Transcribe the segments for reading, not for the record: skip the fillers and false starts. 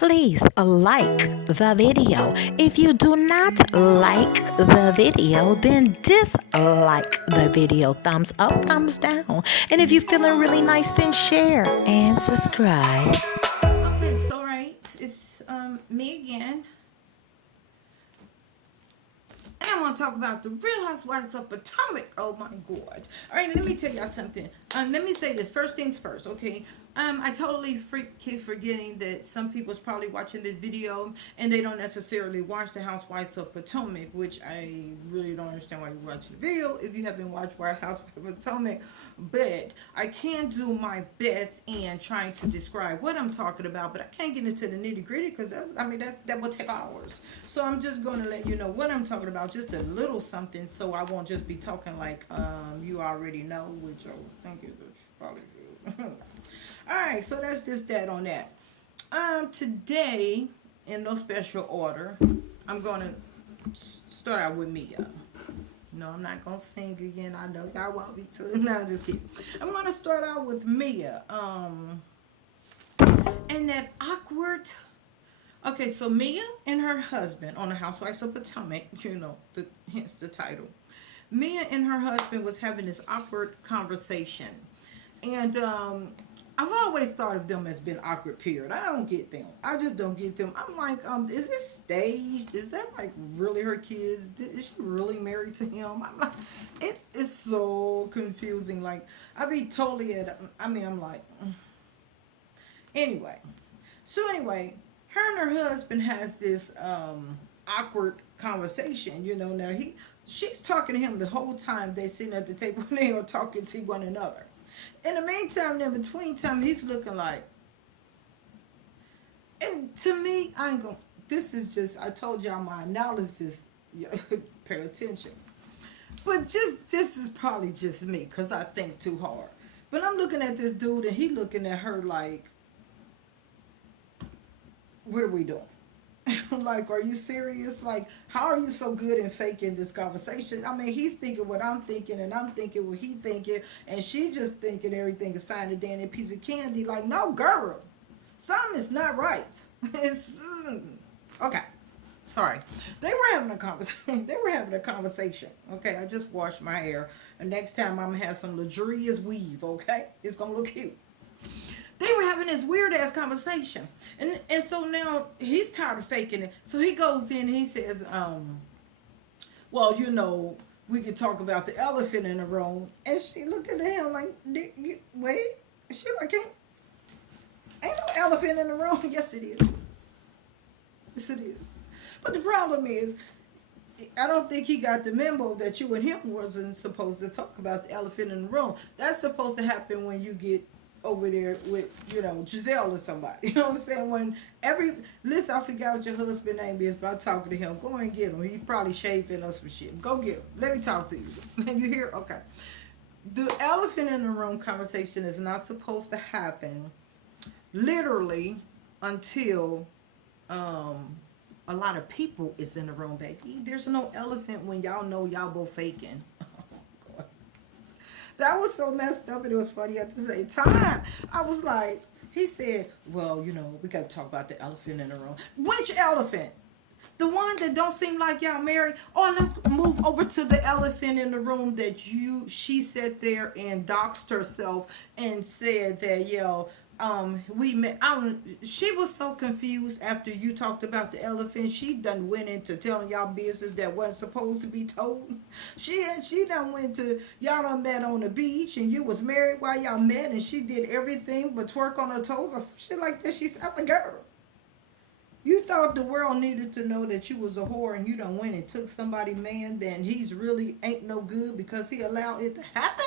please like the video. If you do not like the video, then dislike the video. Thumbs up, thumbs down. And if you're feeling really nice, then share and subscribe. Okay, so right, it's me again. And I want to talk about the Real Housewives of Potomac. Oh my God! All right, let me tell y'all something. Let me say this. First things first, okay? I totally keep forgetting that some people's probably watching this video and they don't necessarily watch the Housewives of Potomac, which I really don't understand why you're watching the video if you haven't watched Housewives of Potomac. But I can do my best in trying to describe what I'm talking about, but I can't get into the nitty gritty because that will take hours. So I'm just going to let you know what I'm talking about, just a little something, so I won't just be talking like you already know, which I was thinking that you probably should. Alright, so that's just that on that. Today, in no special order, I'm gonna start out with Mia. No, I'm not gonna sing again. I know y'all want me to. No, I'm just kidding. I'm gonna start out with Mia. And that awkward. Okay, so Mia and her husband on the Housewives of Potomac, hence the title. Mia and her husband was having this awkward conversation, and I've always thought of them as being awkward. Period. I don't get them. I just don't get them. I'm like, is this staged? Is that like really her kids? Is she really married to him? I'm like, it is so confusing. Like, I be totally at. I'm like, anyway. So anyway, her and her husband has this awkward conversation. Now she's talking to him the whole time they sitting at the table and they are talking to one another. In the meantime, in between time, he's looking like, and to me, I ain't gonna, this is just, I told y'all my analysis, pay attention. But this is probably just me, because I think too hard. But I'm looking at this dude, and he looking at her like, what are we doing? Like, are you serious? Like, how are you so good in faking this conversation? I mean, he's thinking what I'm thinking, and I'm thinking what he thinking, and she just thinking everything is fine and dandy, a piece of candy. Like, no, girl, something is not right. It's okay. Sorry, they were having a conversation. They were having a conversation. Okay, I just washed my hair, and next time I'm gonna have some luxurious weave. Okay, it's gonna look cute. They were having this weird ass conversation, and so now he's tired of faking it. So he goes in and he says, well, we could talk about the elephant in the room. And she looking at him like, wait. She like, ain't no elephant in the room. Yes, it is. Yes, it is. But the problem is, I don't think he got the memo that you and him wasn't supposed to talk about the elephant in the room. That's supposed to happen when you get over there with, Giselle or somebody. You know what I'm saying? Listen, I forgot what your husband's name is, but I'm talking to him. Go and get him. He probably shaving us some shit. Go get him. Let me talk to you. You hear? Okay. The elephant in the room conversation is not supposed to happen literally until a lot of people is in the room, baby. There's no elephant when y'all know y'all both faking. That was so messed up, and it was funny at the same time. I was like, he said, well, we got to talk about the elephant in the room. Which elephant? The one that don't seem like y'all married? Or let's move over to the elephant in the room that she sat there and doxed herself and said that, we met. She was so confused after you talked about the elephant. She done went into telling y'all business that wasn't supposed to be told. She done went to, y'all done met on the beach and you was married while y'all met, and she did everything but twerk on her toes or some shit like that. She said, "I'm a girl. You thought the world needed to know that you was a whore, and you done went and took somebody man, then he's really ain't no good because he allowed it to happen."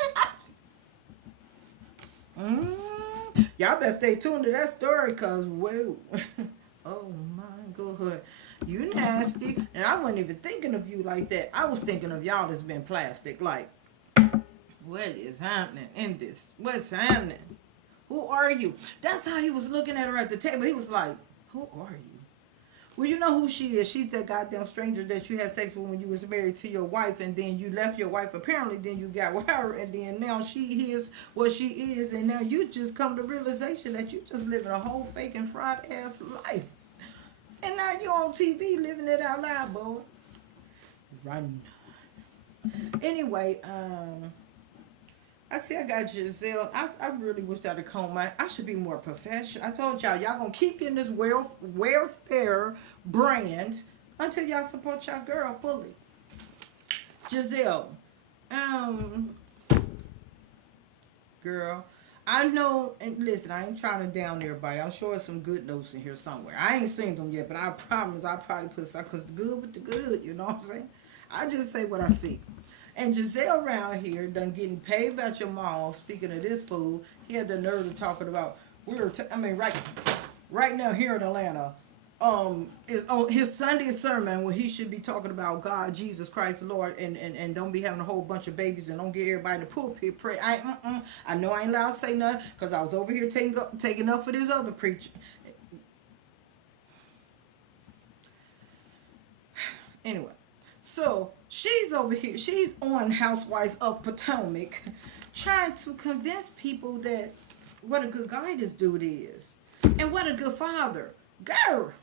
Y'all better stay tuned to that story, cause whoa. Oh my God, you nasty. And I wasn't even thinking of you like that. I was thinking of y'all that's been plastic. Like, what is happening in this? What's happening? Who are you? That's how he was looking at her at the table. He was like, who are you? Well, you know who she is. She's that goddamn stranger that you had sex with when you was married to your wife, and then you left your wife. Apparently, then you got with her, and then now she is what she is, and now you just come to realization that you just living a whole fake and fraud ass life. And now you on TV living it out loud, boy. Run. Anyway, I see I got Giselle. I really wish I'd have combed my. I should be more professional. I told y'all gonna keep getting this welfare brand until y'all support y'all girl fully. Giselle, um, girl, I know. And listen, I ain't trying to down everybody. I'm sure there's some good notes in here somewhere. I ain't seen them yet, but I promise I probably put some because the good with the good. You know what I'm saying? I just say what I see. And Giselle around here done getting paid about your mom. Speaking of this fool, he had the nerve of talking about right now here in Atlanta, is on his Sunday sermon where he should be talking about God, Jesus Christ, the Lord, and don't be having a whole bunch of babies and don't get everybody in the pulpit pray. I know I ain't allowed to say nothing because I was over here taking up for this other preacher. Anyway, so she's over here. She's on Housewives of Potomac, trying to convince people that what a good guy this dude is, and what a good father. Girl,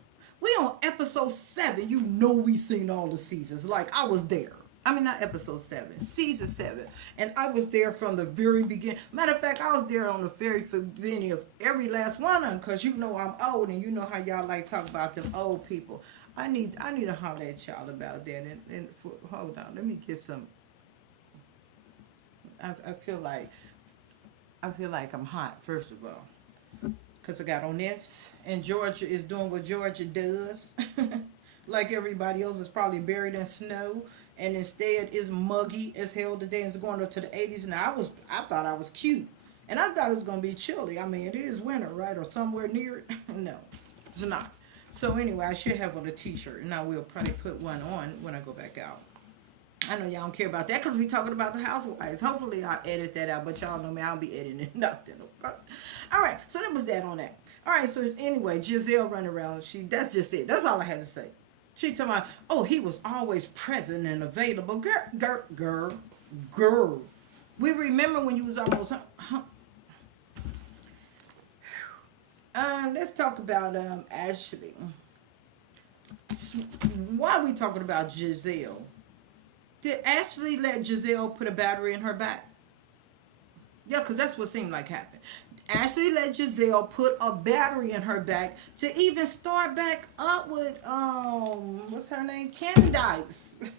we on episode 7. You know we seen all the seasons. Like I was there. I mean, not episode 7, season 7. And I was there from the very beginning. Matter of fact, I was there on the very beginning of every last one of them because you know I'm old and you know how y'all like talk about them old people. I need to holler at y'all about that. Hold on, let me get some. I feel like I'm hot, first of all. Because I got on this. And Georgia is doing what Georgia does. Like everybody else is probably buried in snow. And instead it's muggy as hell today. It's going up to the 80s. And I thought I was cute. And I thought it was going to be chilly. I mean, it is winter, right? Or somewhere near it. No, it's not. So anyway, I should have on a t-shirt. And I will probably put one on when I go back out. I know y'all don't care about that because we talking about the housewives. Hopefully I'll edit that out, but y'all know me, I don't be editing nothing. Okay? All right, so that was that on that. All right, so anyway, Giselle running around. That's just it. That's all I had to say. She talking about, oh, he was always present and available. Girl. We remember when you was almost. Let's talk about Ashley. Why are we talking about Giselle? Did Ashley let Giselle put a battery in her back? Yeah, because that's what seemed like happened. Ashley let Giselle put a battery in her back to even start back up with what's her name? Candice.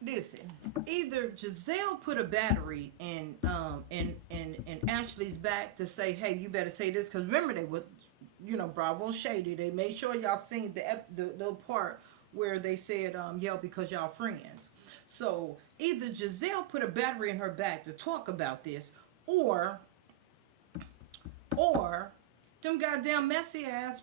Listen, either Giselle put a battery in Ashley's back to say, hey, you better say this, because remember they were, Bravo shady. They made sure y'all seen the part where they said, yeah, because y'all friends. So either Giselle put a battery in her back to talk about this, or them goddamn messy ass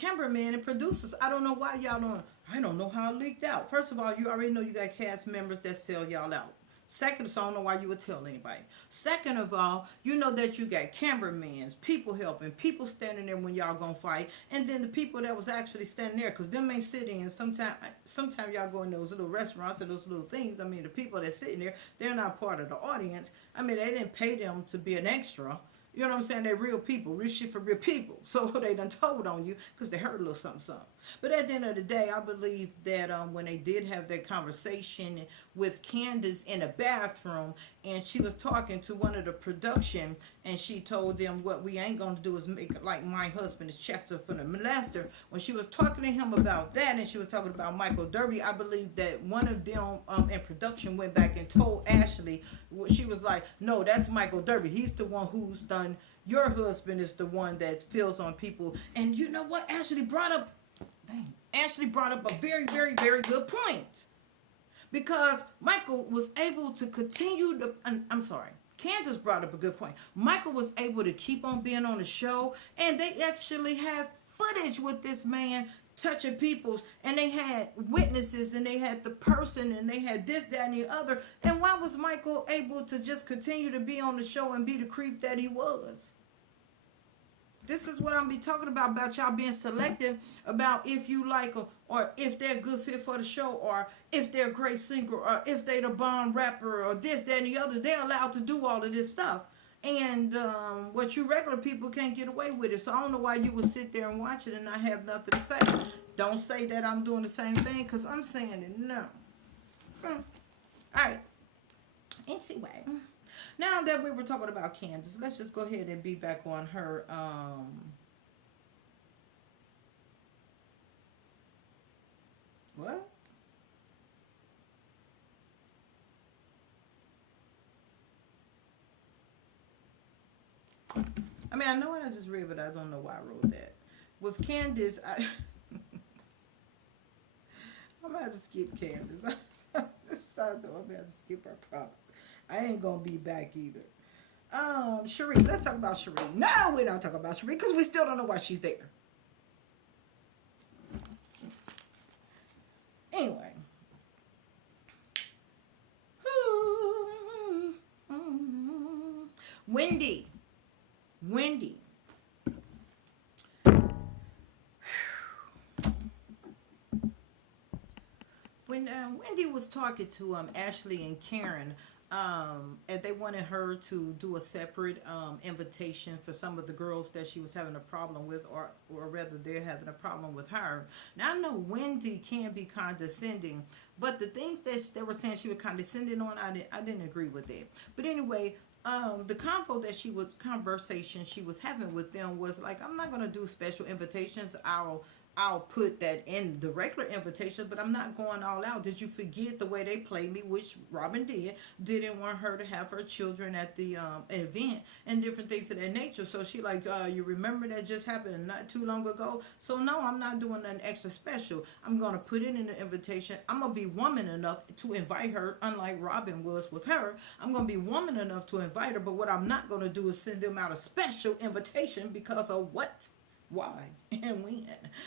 cameramen and producers. I don't know why y'all don't. I don't know how it leaked out. First of all, you already know you got cast members that sell y'all out. Second, so I don't know why you would tell anybody. Second of all, you know that you got cameramen, people helping, people standing there when y'all gonna fight, and then the people that was actually standing there, because them ain't sitting. And sometimes y'all go in those little restaurants and those little things. I mean, the people that's sitting there, they're not part of the audience. I mean, they didn't pay them to be an extra. You know what I'm saying? They're real people, real shit for real people. So they done told on you because they heard a little something. But at the end of the day, I believe that when they did have that conversation with Candace in a bathroom, and she was talking to one of the production, and she told them, what we ain't going to do is make it like my husband is Chester from the molester. When she was talking to him about that, and she was talking about Michael Derby, I believe that one of them in production went back and told Ashley, she was like, no, that's Michael Derby. He's the one who's done. Your husband is the one that feels on people. And you know what? Ashley brought up a very, very, very good point. Because Michael was able to continue to, I'm sorry, Candace brought up a good point. Michael was able to keep on being on the show, and they actually had footage with this man touching people's, and they had witnesses, and they had the person, and they had this, that, and the other. And why was Michael able to just continue to be on the show and be the creep that he was? This is what I'm be talking about y'all being selective about if you like them, or if they're a good fit for the show, or if they're a great singer, or if they're the bomb rapper, or this, that, and the other. They're allowed to do all of this stuff. And what you regular people can't get away with it. So I don't know why you would sit there and watch it and not have nothing to say. Don't say that I'm doing the same thing, because I'm saying it no. Alright. Anyway. Now that we were talking about Candace, let's just go ahead and be back on her what? I mean, I know what I just read, but I don't know why I wrote that. With Candace, I'm gonna have to skip Candace. I'm gonna have to skip her promise. I ain't gonna be back either. Cherie, let's talk about Cherie. No, we're not talking about Cherie because we still don't know why she's there. Anyway. Wendy. Wendy. When Wendy was talking to Ashley and Karen, and they wanted her to do a separate invitation for some of the girls that she was having a problem with, or rather they're having a problem with her. Now I know Wendy can be condescending, but the things that they were saying she was condescending on, I didn't agree with that. But anyway, the conversation she was having with them was like, I'm not gonna do special invitations. I'll put that in the regular invitation, but I'm not going all out. Did you forget the way they played me, which Robyn didn't want her to have her children at the event and different things of that nature. So she like, you remember that just happened not too long ago? So no, I'm not doing nothing extra special. I'm going to put it in the invitation. I'm going to be woman enough to invite her, unlike Robyn was with her. I'm going to be woman enough to invite her, but what I'm not going to do is send them out a special invitation because of what? Why and when.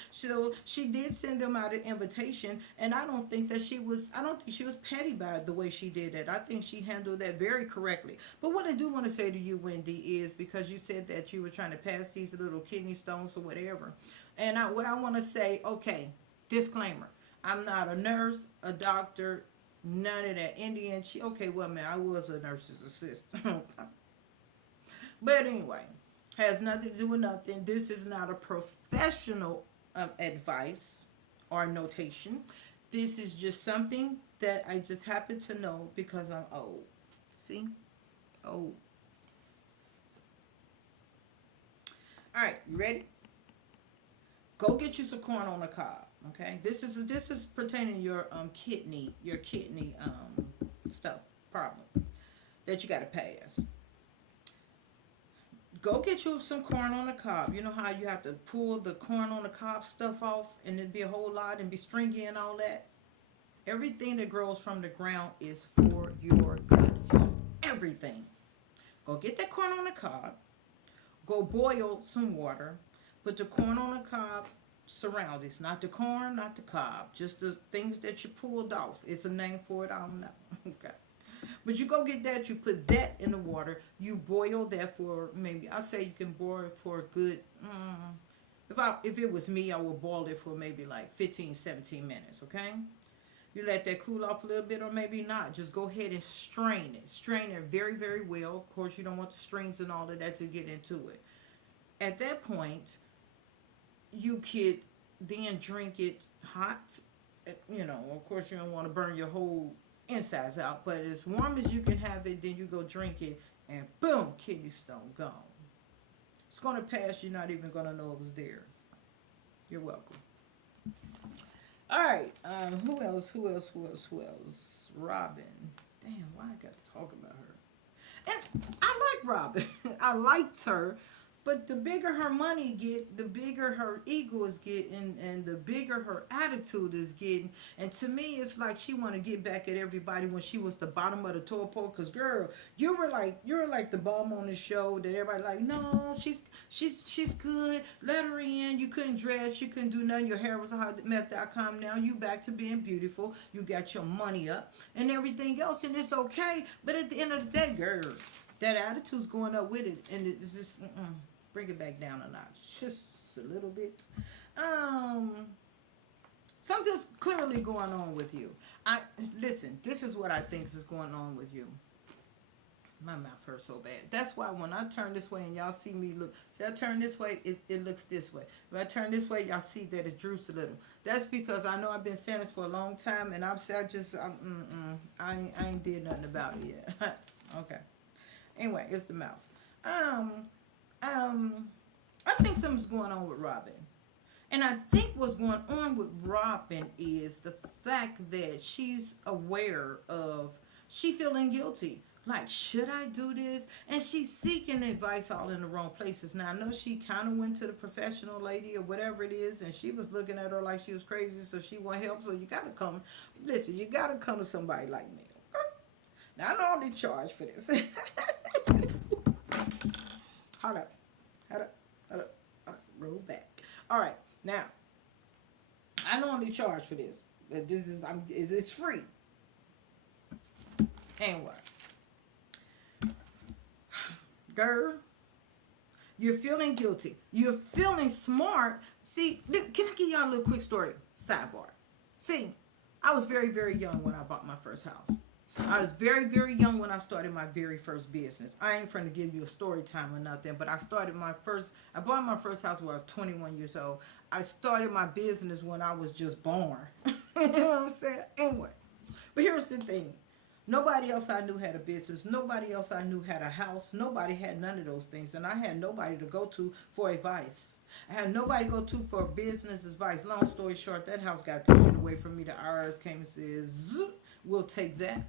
So she did send them out an invitation, and I don't think she was petty by the way she did that. I think she handled that very correctly. But what I do want to say to you, Wendy, is because you said that you were trying to pass these little kidney stones or whatever, and what I want to say, okay, disclaimer, I'm not a nurse, a doctor, none of that. Indian, okay, well, man, I was a nurse's assistant. But anyway, has nothing to do with nothing. This is not a professional advice or notation. This is just something that I just happen to know because I'm old. See? Old. Alright, you ready? Go get you some corn on the cob. Okay? This is pertaining to your kidney stuff problem that you gotta pass. Go get you some corn on the cob. You know how you have to pull the corn on the cob stuff off and it'd be a whole lot and be stringy and all that? Everything that grows from the ground is for your good health. Everything. Go get that corn on the cob. Go boil some water. Put the corn on the cob surroundings. Not the corn, not the cob. Just the things that you pulled off. It's a name for it. I don't know. Okay. But you go get that, you put that in the water, you boil that for maybe, I say you can boil it for a good, if it was me, I would boil it for maybe like 15, 17 minutes, okay? You let that cool off a little bit or maybe not. Just go ahead and strain it. Strain it very, very well. Of course, you don't want the strings and all of that to get into it. At that point, you could then drink it hot. Of course, you don't want to burn your whole insides out, but as warm as you can have it, then you go drink it, and boom, kidney stone gone. It's gonna pass. You're not even gonna know it was there. You're welcome. All right. Who else? Who else? Who else? Who else? Robyn. Damn, why I got to talk about her? And I like Robyn. I liked her. But the bigger her money get, the bigger her ego is getting, and the bigger her attitude is getting. And to me, it's like she want to get back at everybody when she was the bottom of the toilet bowl. Cause girl, you were like the bum on the show that everybody like. No, she's good. Let her in. You couldn't dress. You couldn't do nothing. Your hair was a hot mess.com. Now you back to being beautiful. You got your money up and everything else, and it's okay. But at the end of the day, girl, that attitude's going up with it, and it's just. Bring it back down a notch, just a little bit. Something's clearly going on with you. Listen. This is what I think is going on with you. My mouth hurts so bad. That's why when I turn this way and y'all see me look, see I turn this way, it looks this way. If I turn this way, y'all see that it droops a little. That's because I know I've been saying this for a long time, and I ain't did nothing about it yet. Okay. Anyway, it's the mouth. Um, I think something's going on with Robyn. And I think what's going on with Robyn is the fact that she's aware of, she feeling guilty. Like, should I do this? And she's seeking advice all in the wrong places. Now, I know she kind of went to the professional lady or whatever it is, and she was looking at her like she was crazy, so she want help. So you got to come, listen, you got to come to somebody like me. Okay? Now, I know I'm charged for this. Hold up. Hold up. Hold up. Hold up. Roll back. All right. Now, I know I'm charged for this, but this is it's free. Anyway, girl, you're feeling guilty. You're feeling smart. See, can I give y'all a little quick story? Sidebar. See, I was very, very young when I bought my first house. I was very, very young when I started my very first business. I ain't trying to give you a story time or nothing, but I bought my first house when I was 21 years old. I started my business when I was just born. You know what I'm saying? Anyway, but here's the thing. Nobody else I knew had a business. Nobody else I knew had a house. Nobody had none of those things. And I had nobody to go to for advice. I had nobody to go to for business advice. Long story short, that house got taken away from me. The IRS came and says, we'll take that.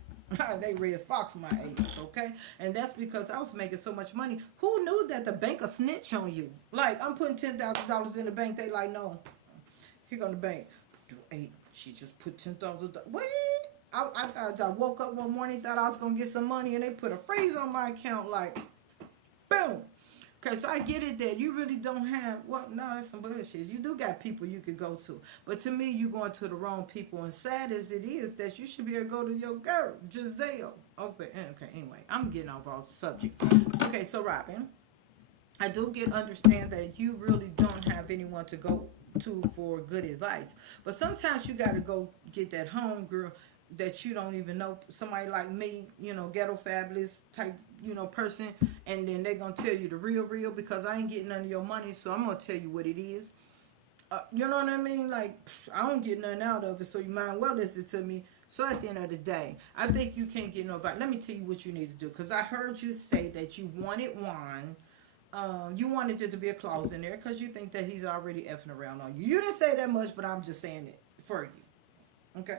They Red Fox my ace, okay? And that's because I was making so much money. Who knew that the bank will snitch on you? Like, I'm putting $10,000 in the bank. They like, no. Here go the bank. Hey, she just put $10,000. What? I woke up one morning, thought I was going to get some money, and they put a freeze on my account like, boom. Okay, so I get it that you really don't have, well, no, that's some bullshit. You do got people you could go to. But to me, you going to the wrong people. And sad as it is, that you should be able to go to your girl, Giselle. Okay, anyway, I'm getting off all the subject. Okay, so Robyn, I do understand that you really don't have anyone to go to for good advice. But sometimes you got to go get that home girl that you don't even know, somebody like me, ghetto fabulous type, person, and then they're gonna tell you the real because I ain't getting none of your money, so I'm gonna tell you what it is. You know what I mean? Like, I don't get nothing out of it, so you might well listen to me. So at the end of the day, I think you can't get nobody. Let me tell you what you need to do, because I heard you say that you wanted wine. You wanted there to be a clause in there because you think that he's already effing around on you. You didn't say that much, but I'm just saying it for you. Okay?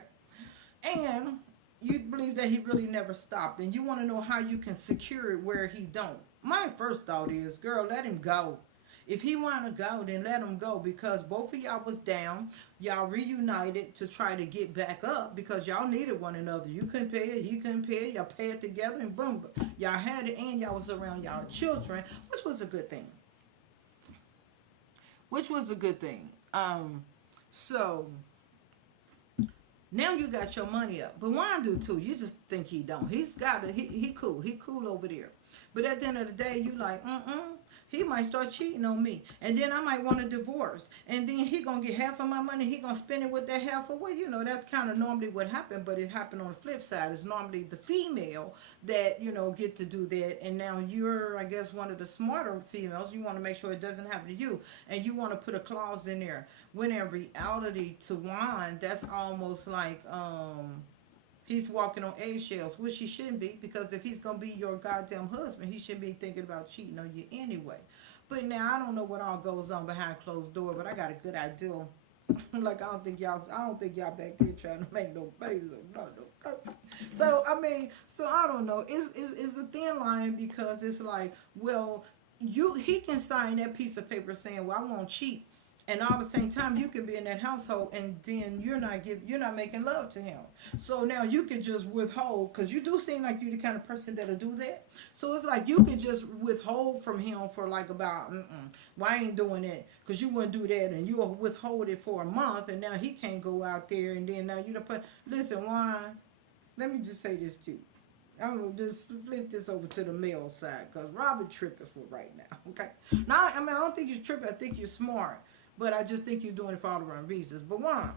And you believe that he really never stopped, and you want to know how you can secure it where he don't. My first thought is, girl, let him go. If he want to go, then let him go, because both of y'all was down. Y'all reunited to try to get back up because y'all needed one another. You couldn't pay it, he couldn't pay it. Y'all paid it together, and boom, y'all had it, and y'all was around y'all children, which was a good thing. So now you got your money up. But why do too? You just think he don't. He's got it. He cool. He cool over there. But at the end of the day, you like, he might start cheating on me. And then I might want a divorce. And then he gonna get half of my money. He gonna spend it with that half away. That's kind of normally what happened. But it happened on the flip side. It's normally the female that, get to do that. And now you're, I guess, one of the smarter females. You want to make sure it doesn't happen to you. And you want to put a clause in there. When in reality, to Juan, that's almost like, he's walking on eggshells, which he shouldn't be, because if he's going to be your goddamn husband, he shouldn't be thinking about cheating on you anyway. But now, I don't know what all goes on behind closed door, but I got a good idea. Like, I don't think y'all back there trying to make no babies. No. So, I don't know. It's a thin line, because it's like, well, he can sign that piece of paper saying, well, I won't cheat. And all the same time, you could be in that household, and then you're not making love to him. So now you can just withhold, because you do seem like you're the kind of person that'll do that. So it's like you can just withhold from him for like about, well, I ain't doing that, because you wouldn't do that, and you'll withhold it for a month, and now he can't go out there, and then now you don't put. Listen, why? Let me just say this too. I'm going to just flip this over to the male side, because Robyn tripping for right now. Okay. Now, I don't think you're tripping. I think you're smart. But I just think you're doing it for all the wrong reasons. But one,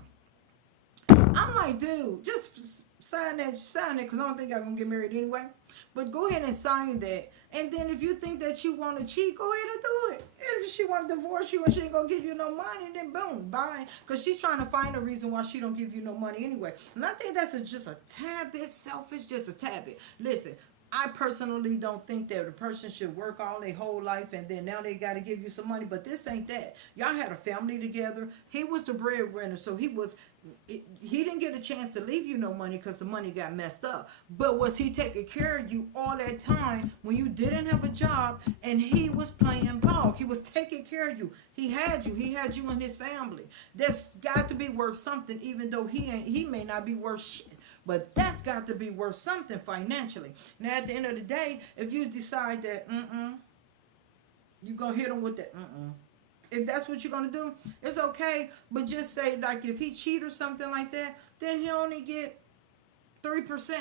I'm like, dude, just sign that, because I don't think y'all gonna get married anyway. But go ahead and sign that. And then if you think that you want to cheat, go ahead and do it. And if she want to divorce you and she ain't gonna give you no money, then boom, bye. Because she's trying to find a reason why she don't give you no money anyway. And I think that's just a tad bit selfish, just a tad bit. Listen, I personally don't think that a person should work all their whole life and then now they got to give you some money. But this ain't that. Y'all had a family together. He was the breadwinner, so he didn't get a chance to leave you no money because the money got messed up. But was he taking care of you all that time when you didn't have a job and he was playing ball? He was taking care of you. He had you. He had you and his family. That's got to be worth something, even though he may not be worth shit. But that's got to be worth something financially. Now, at the end of the day, if you decide that, you're going to hit him with that, if that's what you're going to do, it's okay. But just say, like, if he cheat or something like that, then he only get 3%.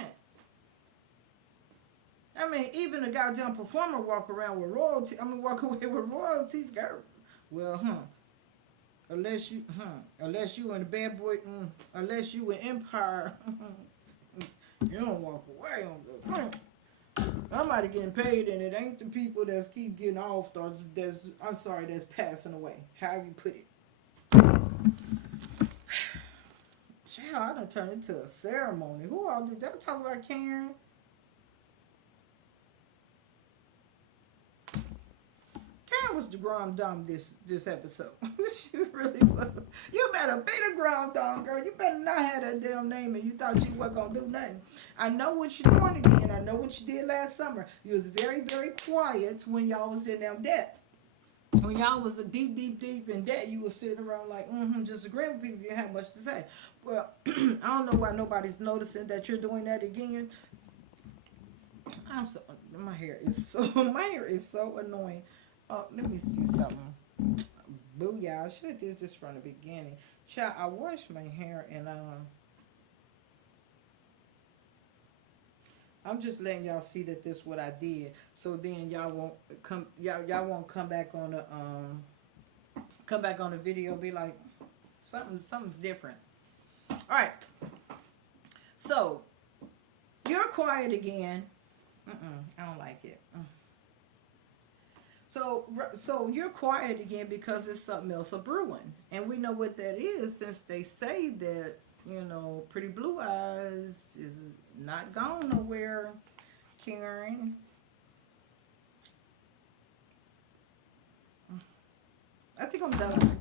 I mean, even a goddamn performer walk around with royalty. Walk away with royalties, girl. Well, unless you in the bad boy, unless you in Empire, you don't walk away on the. Somebody getting paid, and it ain't the people that keep getting off. That's passing away. How you put it? Child, I done turned into a ceremony. Who all did that? Talk about Karen. Karen was the grand dame this episode. She really was. You better be the grand dame, girl. You better not have that damn name and you thought you wasn't going to do nothing. I know what you're doing again. I know what you did last summer. You was very, very quiet when y'all was in them debt. When y'all was a deep in debt, you was sitting around like, just agreeing with people. You had much to say. Well, I don't know why nobody's noticing that you're doing that again. My hair is so annoying. Oh, let me see something. Booyah. I should have did this from the beginning. Child, I washed my hair and I'm just letting y'all see that this is what I did. So then y'all won't come back on the video be like something's different. Alright. So you're quiet again. I don't like it. So you're quiet again because it's something else a brewing. And we know what that is since they say that, Pretty Blue Eyes is not gone nowhere, Karen. I think I'm done.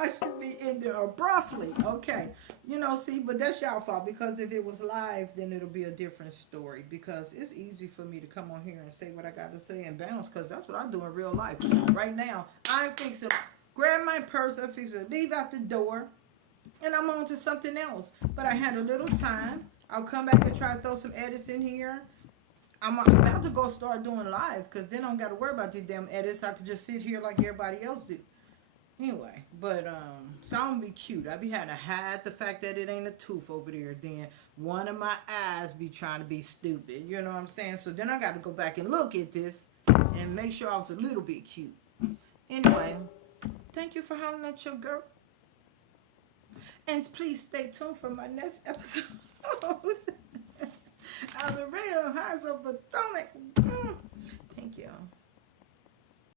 I should be in there abruptly. Okay. See, but that's y'all fault because if it was live, then it'll be a different story because it's easy for me to come on here and say what I got to say and bounce because that's what I do in real life. Right now, I'm fixing to grab my purse, I'm fixing to leave out the door, and I'm on to something else. But I had a little time. I'll come back and try to throw some edits in here. I'm about to go start doing live because then I don't got to worry about these damn edits. I could just sit here like everybody else did. Anyway, but so I'm gonna be cute. I be having to hide the fact that it ain't a tooth over there. Then one of my eyes be trying to be stupid. You know what I'm saying? So then I got to go back and look at this and make sure I was a little bit cute. Anyway, thank you for hollering at your girl. And please stay tuned for my next episode of the Real Housewives of Potomac. Thank you.